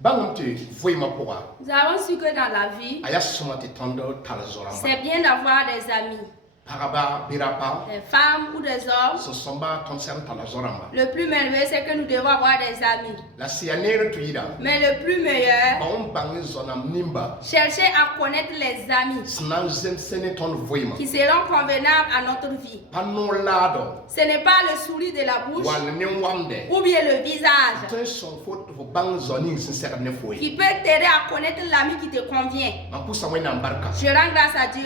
Nous avons su que dans la vie, c'est bien d'avoir des amis. Des femmes ou des hommes. Le plus merveilleux, c'est que nous devons avoir des amis. Mais le plus meilleur, chercher à connaître les amis qui seront convenables à notre vie. Ce n'est pas le sourire de la bouche ou bien le visage qui peut t'aider à connaître l'ami qui te convient. Je rends grâce à Dieu.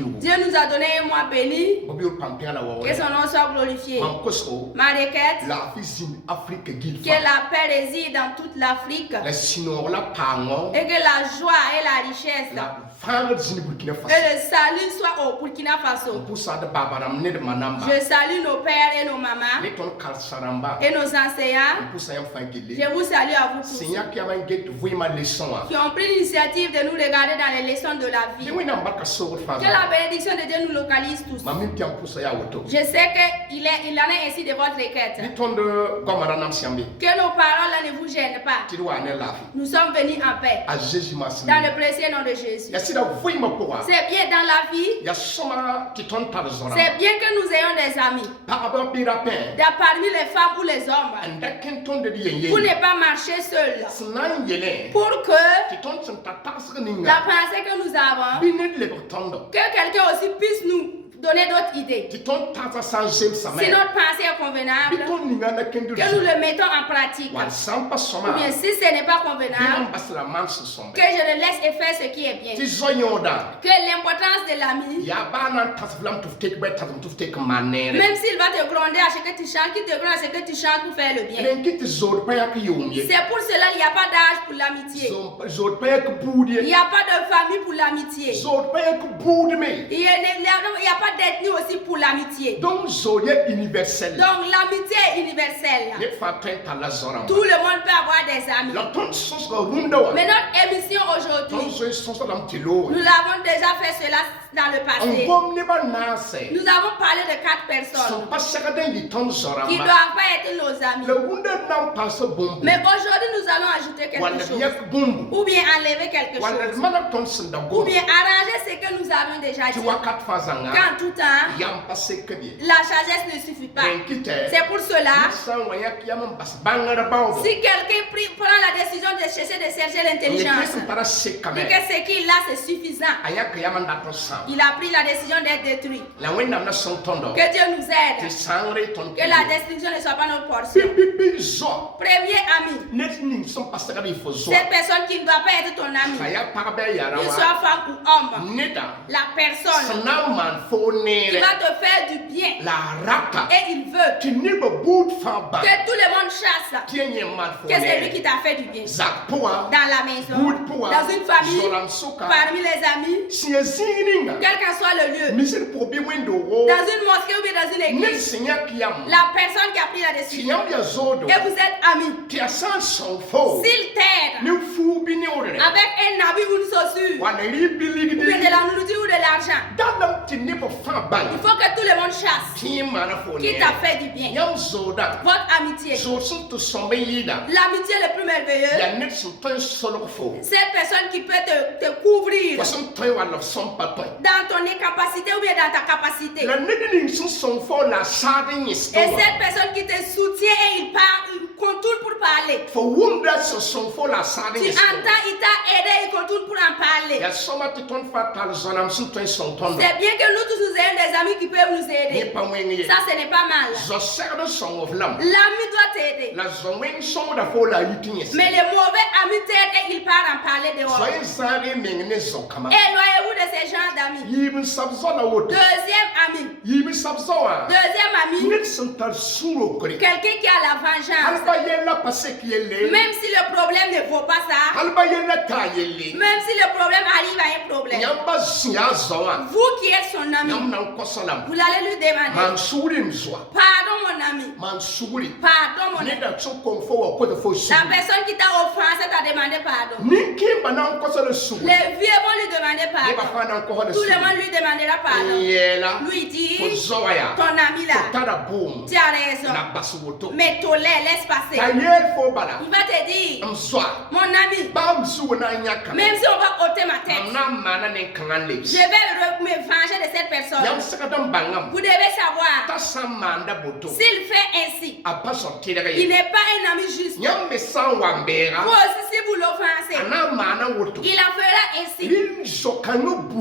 Dieu nous a donné un mois béni. Que son nom soit glorifié. Ma requête, que la paix réside dans toute l'Afrique. Et que la joie et la richesse et le salut soient au Burkina Faso. Je salue nos pères et nos mamans et nos enseignants. Je vous salue à vous tous qui ont pris l'initiative de nous regarder dans les leçons de la vie. Que la bénédiction de Dieu nous localise tous. Je sais qu'il en est ainsi de votre requête. Que nos paroles ne vous gênent pas. Nous sommes venus en paix. Dans le précieux nom de Jésus. C'est bien dans la vie. C'est bien que nous ayons des amis. Parmi les femmes ou les hommes. Pour ne pas marcher seul. Pour que la pensée que nous avons, que quelqu'un aussi puisse nous donner d'autres idées. Si notre pensée est convenable, que nous le mettons en pratique. Ou bien si ce n'est pas convenable, que je le laisse et faire ce qui est bien. Que l'importance de l'ami, même s'il va te gronder à ce que tu chantes, qu'il te gronde à ce que tu chantes pour faire le bien. C'est pour cela qu'il n'y a pas d'âge pour l'amitié. Il n'y a pas de famille pour l'amitié. Il n'y a pas d'ethnie aussi pour l'amitié. Donc l'amitié est universelle. Tout le monde peut avoir des amis. Mais notre émission aujourd'hui, nous avons déjà fait cela dans le passé. Nous avons parlé de 4 personnes qui ne doivent pas être nos amis. Mais aujourd'hui nous allons ajouter quelque chose. Ou bien enlever quelque chose. Ou bien arranger ce que nous avons déjà dit. Quand tout temps, la sagesse ne suffit pas. C'est pour cela, si quelqu'un prend la décision de chercher l'intelligence, et que ce qu'il a c'est suffisant, il a pris la décision d'être détruit. Que Dieu nous aide. Que la destruction ne soit pas notre portion. Premier ami. Cette personne qui ne doit pas être ton ami, qu'il soit femme ou homme, la personne qui va te faire du bien. Et il veut que tout le monde chasse que c'est lui qui t'a fait du bien. Dans la maison, dans une famille, parmi les amis, quel qu'en soit le lieu, dans une mosquée ou bien dans une église, la personne qui a pris la décision et vous êtes amis, s'il t'aide avec un habit ou une chaussure, ou bien de la nourriture ou de l'argent, il faut que tout le monde chasse qui t'a fait du bien. Votre amitié, l'amitié le plus merveilleuse, cette personne qui peut te couvrir dans ton incapacité ou bien dans ta capacité. Et cette personne qui te soutient et il contourne pour parler. Tu entends, il t'a aidé, il contourne pour en parler. C'est bien que nous tous nous ayons des amis qui peuvent nous aider. Ça, ce n'est pas mal. L'ami doit t'aider. Mais le mauvais ami t'aide et il part en parler dehors. Éloignez-vous de ces gens d'amis. Deuxième ami. Deuxième ami. Quelqu'un qui a la vengeance. Même si le problème ne vaut pas ça. Même si le problème arrive à un problème. Vous qui êtes son ami, vous allez lui demander. Pardon mon ami. Pardon, mon ami. La personne qui t'a offensé t'a demandé pardon. Les vieux vont lui demander pardon. Tout le monde lui demandera pardon. Lui dit, ton ami là, tu as raison. Mais tolère, laisse passer. Il va te dire, mon ami, même si on va ôter ma tête, je vais me venger de cette personne. Vous devez savoir, s'il fait ainsi, il n'est pas un ami juste. Vous aussi, si vous l'offensez, il en fera ainsi.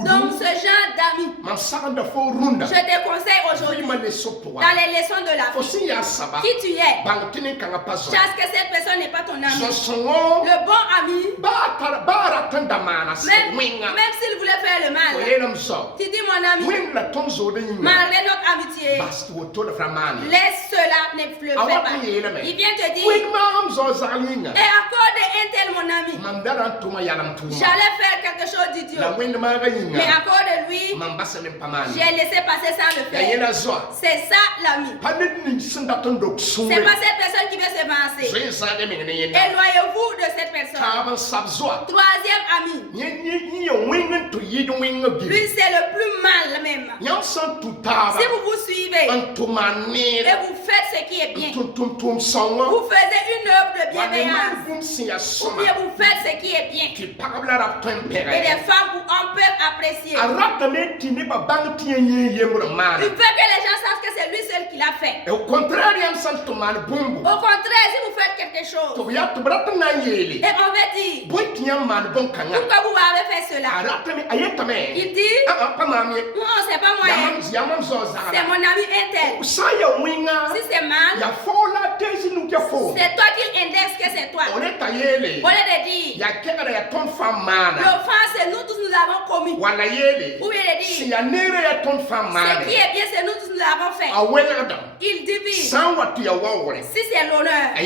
Donc, ce genre d'amis, je te conseille aujourd'hui, dans les leçons de la vie, qui tu es, chasse que cette personne n'est pas ton ami. Le bon ami, même s'il voulait faire le mal, tu dis mon ami, malgré notre amitié, laisse cela, ne le fais pas. Il vient te dire, et à cause d'un tel mon ami, j'allais faire quelque chose d'idiot, mais à cause de lui, j'ai laissé passer sans le faire. C'est ça l'ami. C'est pas cette personne qui veut se vencer. Éloignez-vous de cette personne. Troisième ami, lui c'est le plus mal même. Si vous vous suivez et vous faites ce qui est bien, vous faites une œuvre de bienveillance, ou bien vous faites ce qui est bien, et des femmes où on peut apprécier. Il veut que les gens sachent que c'est lui seul qui l'a fait. Au contraire, si vous faites quelque chose, et on va dire, pourquoi vous avez fait cela? Il dit, non, c'est pas moi, c'est mon ami intel. Si c'est mal, c'est toi qui indexe que c'est toi. Au lieu de dire, l'offense, c'est nous tous nous avons commis. Ou bien de dire, ce qui est bien, c'est nous tous nous l'avons fait. Il divise. Si c'est l'honneur, il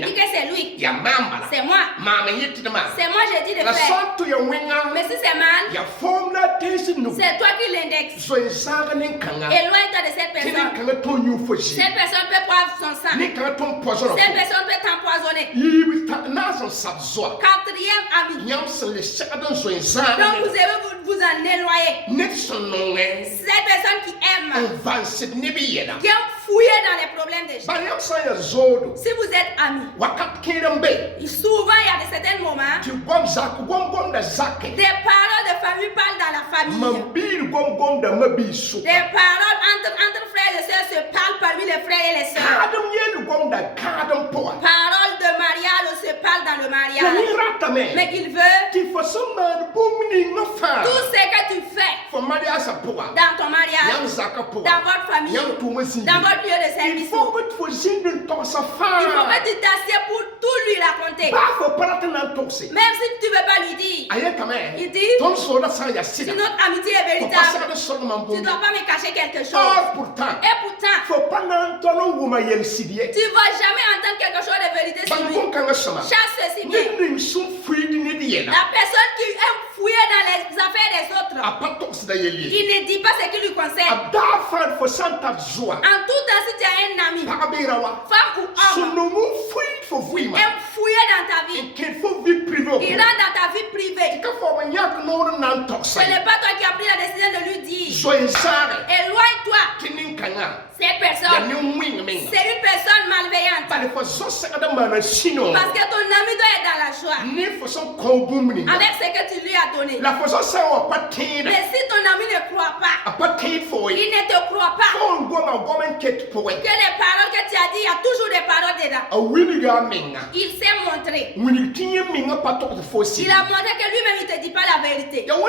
dit que c'est lui. C'est moi. C'est moi, j'ai dit de faire. Mais si c'est mal, c'est toi qui l'indexe. Éloigne-toi de cette personne. Cette personne peut prendre son sang. Cette personne peut t'empoisonner. Quatrième ami. Donc vous devez vous en éloigner. Cette personne qui aime, qui aime fouiller dans les problèmes des gens. Si vous êtes amis, souvent il y a de certains moments, des paroles de famille parlent dans la famille. Des paroles entre frères et sœurs se parlent parmi les frères et les sœurs. Paroles de mariage se parlent dans le mariage. Mais il veut tout ce que tu fais dans ton mariage, dans votre famille, dans votre lieu de service. Il faut que tu t'assieds pour tout lui raconter. Même si tu ne veux pas lui dire. Il dit, si notre amitié est véritable, tu ne dois pas me cacher quelque chose. Et pourtant, tu ne vas jamais entendre quelque chose de vérité sur lui. Chasse ceci bien. La personne qui aime fouiller dans les affaires des autres, il ne dit pas ce qui lui concerne. En tout temps, si tu as un ami, femme ou homme, aime fouiller dans ta vie, il rentre dans ta vie privée, ce n'est pas toi qui as pris la décision de lui dire. Éloigne-toi. Cette personne, c'est une personne malveillante. Parce que ton ami doit être dans la joie avec ce que tu lui as donné. Mais si ton ami ne croit pas, il ne te croit pas, que les paroles que tu as dit, il y a toujours des paroles dedans. Il s'est montré. Il a montré que lui-même il ne te dit pas la vérité. C'est comme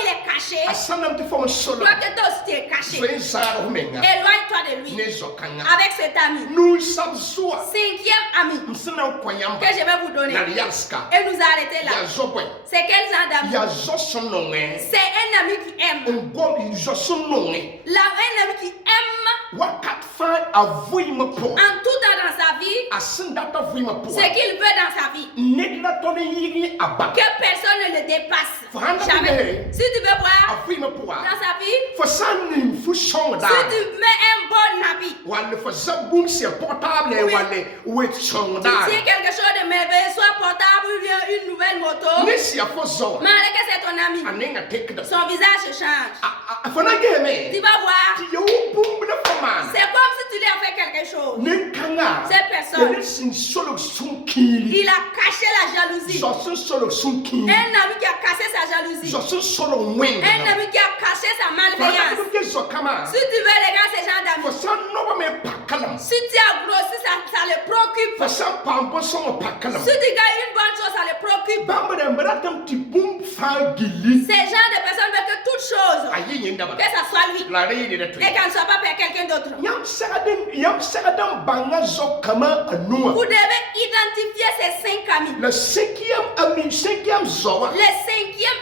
il est caché. Toi que toi aussi tu es caché. Éloigne-toi de lui. Avec cet ami. Cinquième ami. Que je vais vous donner. Et nous arrêter là. C'est quel genre d'amour? C'est un ami qui aime. Un ami qui aime. En tout temps dans sa vie, ce qu'il veut dans sa vie, que personne ne le dépasse. Jamais. Si tu veux voir dans sa vie, si tu mets un bon habit, tu tiens quelque chose de merveilleux, soit portable ou bien une nouvelle moto, malgré que c'est ton ami, son visage change. Tu vas voir, c'est comme si tu lui as fait quelque chose. Cette personne, il a caché la jalousie. Un ami qui a caché sa jalousie. Un ami qui a caché sa malveillance. Si tu veux regarder ces gens d'amis, si tu as grossi, ça les préoccupe. Si tu gagnes une bonne chose, ça les préoccupe. Ces gens de personnes veulent que toute chose, que ça soit lui, et qu'elle ne soit pas par quelqu'un d'autre. Vous devez identifier ces 5 amis. Le cinquième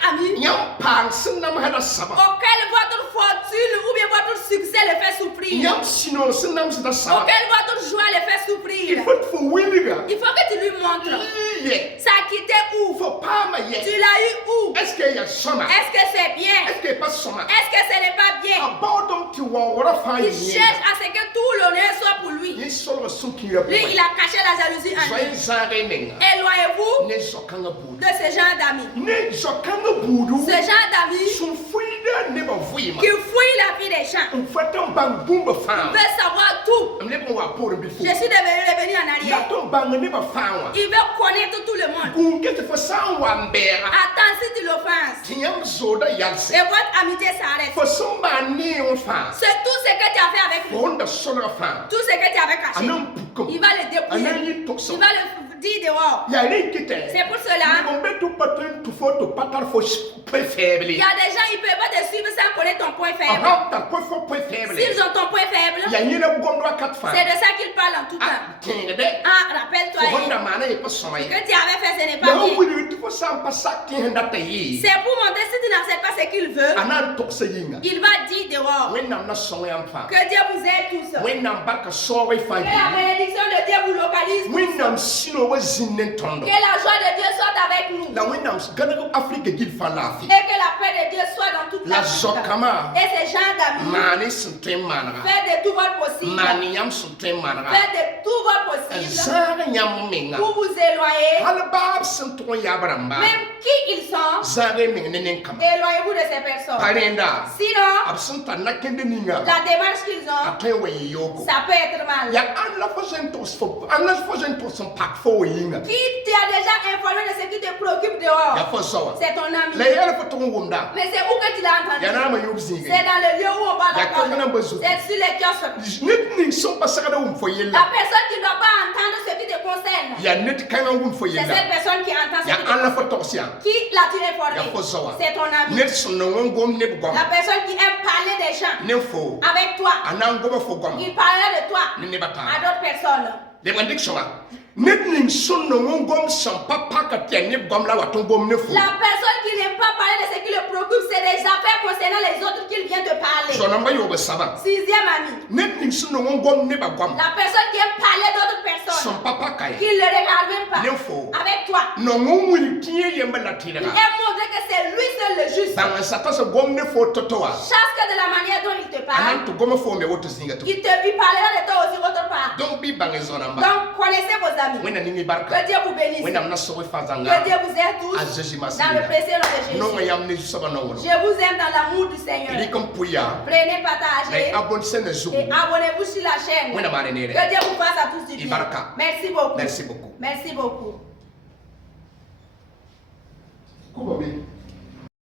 ami auquel votre fortune ou bien votre succès le fait souffrir, auquel votre joie le fait souffrir. Il faut que tu lui montres. Ça a quitté où? Tu l'as eu où? Est-ce que c'est bien? Est-ce que ce n'est pas bien? Il cherche à ce que tout l'honneur soit pour lui. Lui, il a caché la jalousie en lui. Éloignez-vous de ce genre d'amis. Ce genre d'amis qui fouillent la vie des gens. Il veut savoir tout. Je suis revenu en arrière. Il veut connaître tout le monde. Attends, si tu l'offenses et votre amitié s'arrête, c'est tout ce que tu as fait avec lui, tout ce que tu avais caché, il va le dépouiller, il va le dire dehors. C'est pour cela il y a des gens, ils ne peuvent pas te suivre sans connaître ton point faible. S'ils ont ton point faible, c'est de ça qu'ils parlent en tout temps. Rappelle-toi ce que tu avais fait, ce n'est pas bien. C'est pour montrer si tu n'acceptes pas ce qu'il veut, il va dire dehors que Dieu vous aide tous. Que la bénédiction de Dieu vous localise tous. Que la joie de Dieu soit avec nous. Et que la paix de Dieu soit dans toute la vie. Et ces gens d'amis, faites de tout votre possible. Faites de tout votre possible pour vous éloigner. Même qui ils sont, éloignez-vous de ces personnes. Sinon, la démarche qu'ils ont, ça peut être mal. Qui t'a déjà informé de ce qui te préoccupe dehors? C'est ton ami. Mais c'est où que tu l'as entendu? C'est dans le lieu où on va d'accord. C'est sur les kiosques. La personne qui ne doit pas entendre ce qui te concerne, c'est cette personne qui entend ce qui te concerne. Qui l'as-tu informé? C'est ton ami. La personne qui aime parler des gens avec toi, il parlera de toi à d'autres personnes. La personne qui n'aime pas parler de ce qui le préoccupe, c'est des affaires concernant les autres qu'il vient te parler. 6e ami. La personne qui aime parler d'autres personnes, qui ne le regarde même pas avec toi. Il aime montrer que c'est lui seul le juste. Chaque que de la manière dont il te parle, il parlera de toi aussi autre part. Donc connaissez vos amis. Que Dieu vous bénisse. Que Dieu vous aide tous dans le précieux nom de Jésus. Je vous aime dans l'amour du Seigneur. Prenez, partagez et abonnez-vous sur la chaîne. Que Dieu vous fasse à tous du bien. Merci beaucoup. Merci beaucoup. Merci beaucoup.